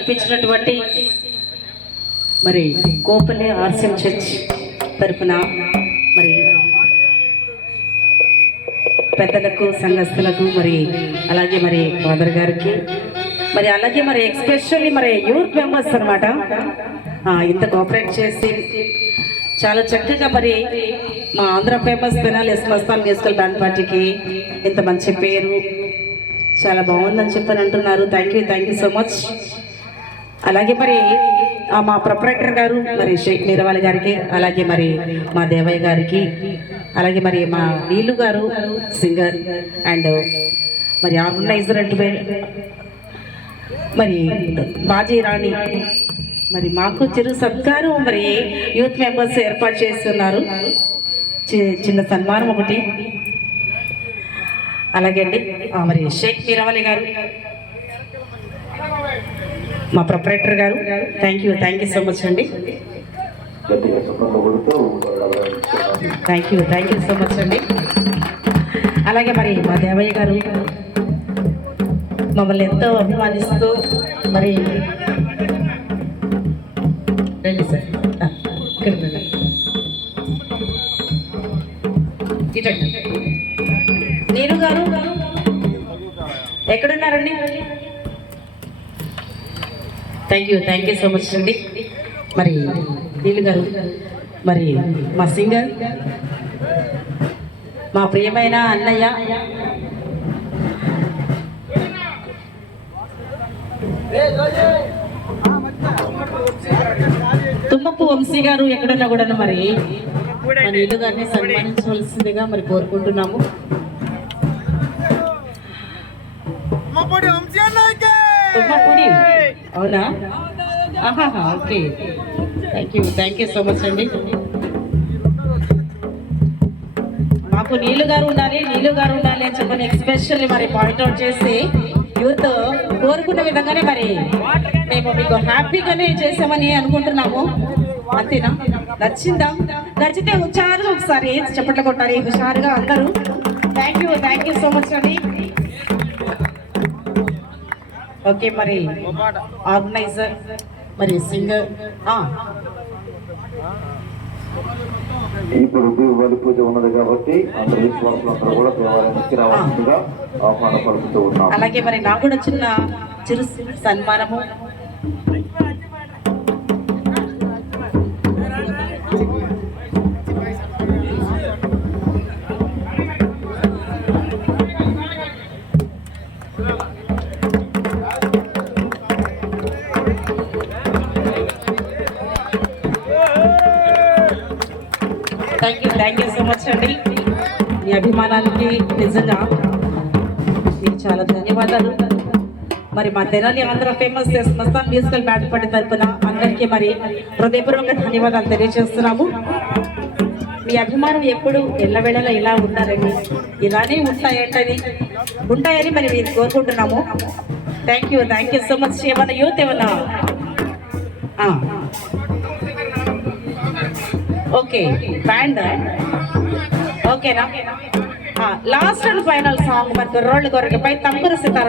కల్పించినటువంటి మరి Kompally RCM church తరఫున మరి పెద్దలకు సంఘస్థులకు మరి అలాగే మరి ఫాదర్ గారికి మరి అలాగే మరి ఎస్పెషల్లీ మరి యూత్ మెంబర్స్ అనమాట ఇంత కోఆపరేట్ చేసి చాలా చక్కగా మరి మా Andhra famous Tenali Mastan musical band పార్టీకి ఇంత మంచి పేరు చాలా బాగుందని చెప్పని అంటున్నారు. Thank you so much. అలాగే మరి మా ప్రొపరేటర్ గారు మరి షేక్ మీరవాలి గారికి, అలాగే మరి మా దేవయ్య గారికి, అలాగే మరి మా నీలు గారు సింగర్ అండ్ మరి ఆర్గనైజర్ అంటే మరి బాజీ రాణి మరి మాకు చిరు సత్కారం మరి యూత్ మెంబర్స్ ఏర్పాటు చేస్తున్నారు. చిన్న సన్మానం ఒకటి. అలాగే అండి మరి షేక్ మీరవాలి గారు మా ప్రొపరేటర్ గారు థ్యాంక్ యూ సో మచ్ అండి. థ్యాంక్ యూ సో మచ్ అండి. అలాగే మరి మా దేవయ్య గారు మమ్మల్ని ఎంతో అభిమానిస్తూ మరి రండి సార్ ఇక్కడికి రండి. ఇటండి నీరు గారు ఎక్కడున్నారండి? థ్యాంక్ యూ సో మచ్ అండి. మరి నీలు గారు మరి మా సింగర్ మా ప్రియమైన అన్నయ్య తుమ్మపు వంశీ గారు ఎక్కడున్నా కూడా మరి మన నీలు గారిని సన్మానించవలసిందిగా మరి కోరుకుంటున్నాము. తుమ్మపూడి అవునా? Okay thank you so much అండి. మాకు నీలు గారు ఉండాలి అని చెప్పని ఎస్పెషల్లీ మరి పాయింట్అవుట్ చేసి యూత్ కోరుకున్న విధంగానే మరి మేము మీకు హ్యాపీగానే చేసామని అనుకుంటున్నాము. అంతేనా? నచ్చితే హుషారుగా ఒకసారి చప్పట్లు కొట్టాలి హుషారుగా అందరూ. థ్యాంక్ యూ సో మచ్ అండి. ఓకే మరి ఆర్గనైజర్ మరి సింగర్ ఇప్పుడు బలి పూజ ఉన్నది కాబట్టి అందరు విశ్వాసులందరూ కూడా దేవాలయానికి రావాల్సిందిగా ఆహ్వానపడుతూ ఉన్నాం. అలాగే మరి నాకు కూడా చిరు సన్మానము. థ్యాంక్ యూ సో మచ్ అండి. మీ అభిమానానికి నిజంగా మీకు చాలా ధన్యవాదాలు. మరి మా Tenali Andhra famous Mastan musical band party తరఫున అందరికీ మరి హృదయపూర్వక ధన్యవాదాలు తెలియజేస్తున్నాము. మీ అభిమానం ఎప్పుడు ఎల్లవేళలా ఇలా ఉండాలని ఇలానే ఉంటాయని మరి మీరు కోరుకుంటున్నాము. Thank you so much. ఏమన్నా యూత్ ఏమన్నా ఓకే బ్యాండ్ ఓకేనా? లాస్ట్ అండ్ ఫైనల్ సాంగ్ మరి కుర్రోళ్ళు కొరకపై తంబుర సితార